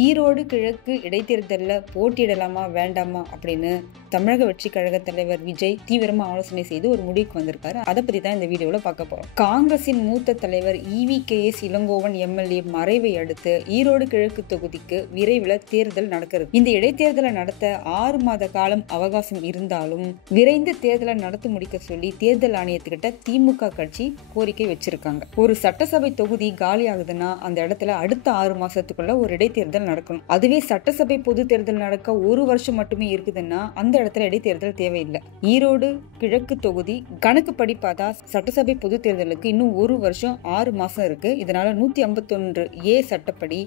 ஈரோடு கிழக்கு இடைத்தேர்தலில் போட்டியிடலாமா வேண்டாமா அப்படின்னு தமிழக வெற்றி கழக தலைவர் விஜய் தீவிரமா ஆலோசனை செய்து ஒரு முடிவுக்கு வந்திருக்காரு. அதை பத்தி தான் இந்த வீடியோல பார்க்க போறோம். காங்கிரசின் மூத்த தலைவர் EVKS இளங்கோவன் MLA மறைவை அடுத்து ஈரோடு கிழக்கு தொகுதிக்கு விரைவில் தேர்தல் நடக்கிறது. இந்த இடைத்தேர்தலை நடத்த 6 மாத காலம் அவகாசம் இருந்தாலும் விரைந்து தேர்தலை நடத்தி முடிக்க சொல்லி தேர்தல் ஆணையத்துக்கிட்ட திமுக கட்சி கோரிக்கை வச்சிருக்காங்க. ஒரு சட்டசபை தொகுதி காலி ஆகுதுன்னா அந்த இடத்துல அடுத்த 6 மாசத்துக்குள்ள ஒரு இடைத்தேர்தல் நடக்கணும். அதுவே சட்டசபை பொது தேர்தல் நடக்க 1 வருஷம் மட்டுமே இருக்குதுன்னா அந்த இடத்துல இடைத்தேர்தல் தேவையில்லை. ஈரோடு கிழக்கு தொகுதி கணக்குப்படி பார்த்தா சட்டசபை பொது தேர்தலுக்கு இன்னும் 1 வருஷம் 6 மாசம் இருக்கு. இதனால 151A சட்டப்படி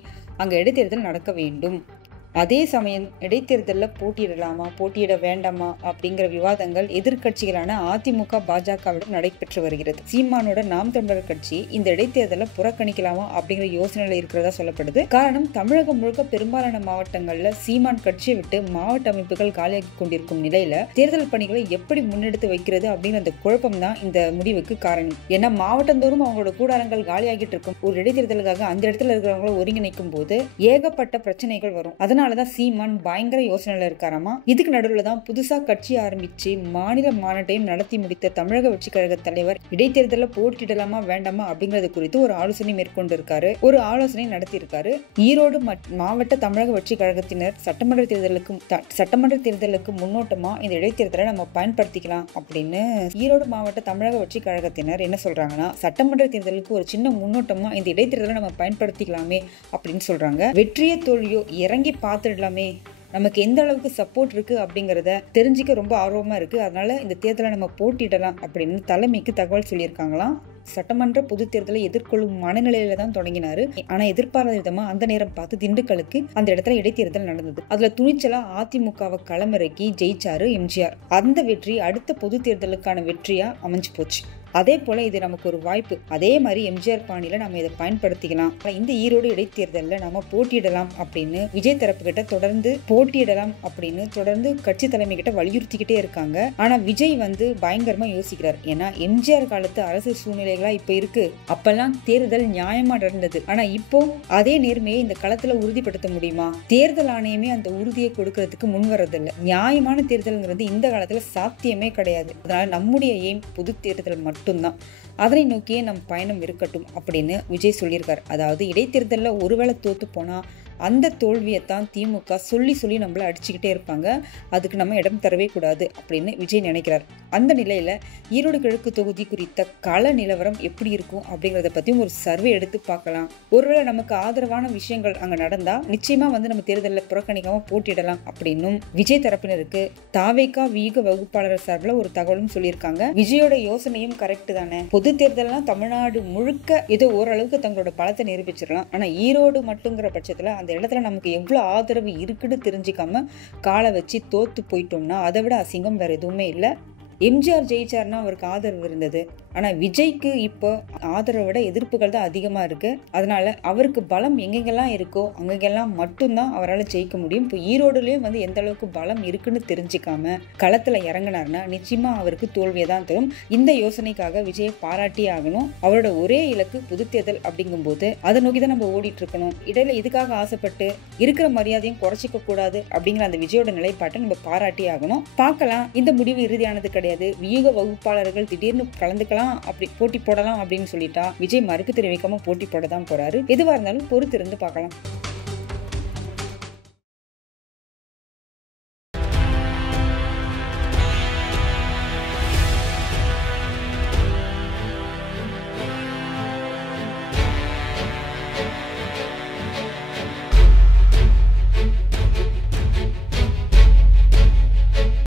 அங்க இடைத்தேர்தல் நடக்க வேண்டும். அதே சமயம் இடைத்தேர்தலில் போட்டியிட வேண்டாமா அப்படிங்கிற விவாதங்கள் எதிர்கட்சிகளான அதிமுக பாஜகவிடம் நடைபெற்று வருகிறது. சீமானோட நாம் தமிழர் கட்சி இந்த இடைத்தேர்தலை புறக்கணிக்கலாமா அப்படிங்கிற யோசனையில் இருக்கிறதா சொல்லப்படுது. காரணம், தமிழகம் முழுக்க பெரும்பாலான மாவட்டங்கள்ல சீமான் கட்சியை விட்டு மாவட்ட அமைப்புகள் காலியாகி கொண்டிருக்கும் நிலையில தேர்தல் பணிகளை எப்படி முன்னெடுத்து வைக்கிறது அப்படிங்கிற அந்த குழப்பம் தான் இந்த முடிவுக்கு காரணம். ஏன்னா மாவட்டந்தோறும் அவங்களோட கூடாரங்கள் காலியாகிட்டு இருக்கும். ஒரு இடைத்தேர்தலுக்காக அந்த இடத்துல இருக்கிறவங்களை ஒருங்கிணைக்கும் போது ஏகப்பட்ட பிரச்சனைகள் வரும். அதனாலதான் சீமான் பயங்கர யோசனையில இருக்காராமா. இதுக்கு நடுவில் தான் புதுசா கட்சி ஆரம்பிச்சு மாநில மாநாட்டையும் நடத்தி முடித்த தமிழக வெற்றி கழக தலைவர் இடைத்தேர்தலில் போட்டியிடலாமா வேண்டாமா அப்படிங்கறது குறித்து ஒரு ஆலோசனை மேற்கொண்டு இருக்காரு. ஒரு ஆலோசனை நடத்தி இருக்காரு. ஈரோடு மாவட்ட தமிழக வெற்றி கழகத்தினர் சட்டமன்ற தேர்தலுக்கு முன்னோட்டமா இந்த இடைத்தேர்தலை நம்ம பயன்படுத்திக்கலாம் அப்படின்னு ஈரோடு மாவட்ட தமிழக வெற்றி கழகத்தினர் என்ன சொல்றாங்கன்னா, சட்டமன்ற தேர்தலுக்கு ஒரு சின்ன முன்னோட்டமா இந்த இடைத்தேர்தலை நம்ம பயன்படுத்திக்கலாமே அப்படின்னு சொல்றாங்க. வெற்றியோ தோல்வியோ இறங்கி பார்த்துடலாமே, நமக்கு எந்த அளவுக்கு சப்போர்ட் இருக்கு அப்படிங்கறத தெரிஞ்சுக்க ரொம்ப ஆர்வமா இருக்கு. அதனால இந்த தேர்தலை நம்ம போட்டியிடலாம் அப்படின்னு தலைமைக்கு தகவல் சொல்லியிருக்காங்களாம். சட்டமன்ற பொது தேர்தலை எதிர்கொள்ளும் மனநிலையில தான் தொடங்கினாரு. ஆனா எதிர்பாராத விதமா அந்த நேரம் பார்த்து திண்டுக்கலுக்கு அந்த இடத்துல இடைத்தேர்தல் நடந்தது. அதுல துணிச்சலா அதிமுகவை களமிறக்கி ஜெயிச்சாரு எம்ஜிஆர். அந்த வெற்றி அடுத்த பொது தேர்தலுக்கான வெற்றியா அமைஞ்சு போச்சு. அதே போல இது நமக்கு ஒரு வாய்ப்பு. அதே மாதிரி எம்ஜிஆர் பாணியில நம்ம இதை பயன்படுத்திக்கலாம். இந்த ஈரோடு இடைத்தேர்தலில் நம்ம போட்டியிடலாம் அப்படின்னு விஜய் தரப்பு கிட்ட தொடர்ந்து கட்சி தலைமை கிட்ட வலியுறுத்திக்கிட்டே இருக்காங்க. ஆனா விஜய் பயங்கரமா யோசிக்கிறார். ஏன்னா எம்ஜிஆர் காலத்து அரசு சூழ்நிலைகளா இப்ப இருக்கு. அப்பெல்லாம் தேர்தல் நியாயமா நடந்தது. ஆனா இப்போ அதே நேர்மையை இந்த களத்துல உறுதிப்படுத்த முடியுமா? தேர்தல் ஆணையமே அந்த உறுதியை கொடுக்கறதுக்கு முன் வர்றதில்லை. நியாயமான தேர்தல்ங்கிறது இந்த காலத்துல சாத்தியமே கிடையாது. அதனால நம்முடைய எய்ம் பொது தேர்தல் மட்டும்தான். அதனை நோக்கியே நம் பயணம் இருக்கட்டும் அப்படின்னு விஜய் சொல்லியிருக்காரு. அதாவது இடைத்தேர்தலில் ஒருவேளை தோத்து போனா அந்த தோல்வியைத்தான் திமுக சொல்லி நம்மள அடிச்சுக்கிட்டே இருப்பாங்க. அதுக்கு நம்ம இடம் தரவே கூடாது அப்படின்னு விஜய் நினைக்கிறார். அந்த நிலையில ஈரோடு கிழக்கு தொகுதி குறித்த கள நிலவரம் எப்படி இருக்கும் அப்படிங்கறத பத்தியும் ஒரு சர்வே எடுத்து பார்க்கலாம். ஒருவேளை நமக்கு ஆதரவான விஷயங்கள் அங்க நடந்தா நிச்சயமா நம்ம தேர்தலில் புறக்கணிக்காம போட்டியிடலாம் அப்படின்னும் விஜய் தரப்பினருக்கு தாவேகா வீக வகுப்பாளர் சார்பில் ஒரு தகவலும் சொல்லியிருக்காங்க. விஜயோட யோசனையும் கரெக்ட் தானே. பொது தேர்தலாம் தமிழ்நாடு முழுக்க ஏதோ ஓரளவுக்கு தங்களோட பலத்தை நிரூபிச்சிடலாம். ஆனா ஈரோடு மட்டுங்கிற பட்சத்துல அந்த இடத்துல நமக்கு எவ்வளவு ஆதரவு இருக்குன்னு தெரிஞ்சுக்காம காலை வச்சு தோத்து போயிட்டோம்னா அதை விட அசிங்கம் வேற எதுவுமே இல்லை. எம்ஜிஆர் ஜெயிச்சார்னா அவருக்கு ஆதரவு இருந்தது. ஆனா விஜய்க்கு இப்போ ஆதரவை விட எதிர்ப்புகள் தான் அதிகமா இருக்கு. அதனால அவருக்கு பலம் எங்கெங்கெல்லாம் இருக்கோ அங்கெல்லாம் மட்டும்தான் அவரால் ஜெயிக்க முடியும். இப்போ ஈரோடுலயும் எந்த அளவுக்கு பலம் இருக்குன்னு தெரிஞ்சுக்காம களத்துல இறங்கினார்னா நிச்சயமா அவருக்கு தோல்வியை தான் தரும். இந்த யோசனைக்காக விஜயை பாராட்டியே ஆகணும். அவரோட ஒரே இலக்கு பொது தேர்தல் அப்படிங்கும் போது அதை நோக்கி தான் நம்ம ஓடிட்டு இருக்கணும். இடையில இதுக்காக ஆசைப்பட்டு இருக்கிற மரியாதையும் குறைச்சிக்க கூடாது அப்படிங்கிற அந்த விஜயோட நிலைப்பாட்டை நம்ம பாராட்டியே ஆகணும். பார்க்கலாம், இந்த முடிவு இறுதியானது கிடையாது. வியூக வகுப்பாளர்கள் திடீர்னு கலந்துக்கலாம், அப்படி போட்டி போடலாம் அப்படின்னு சொல்லிட்டா விஜய் மறுப்பு தெரிவிக்காம போட்டி போட தான் போறாரு. எதுவா இருந்தாலும் பொறுத்திருந்து பார்க்கலாம்.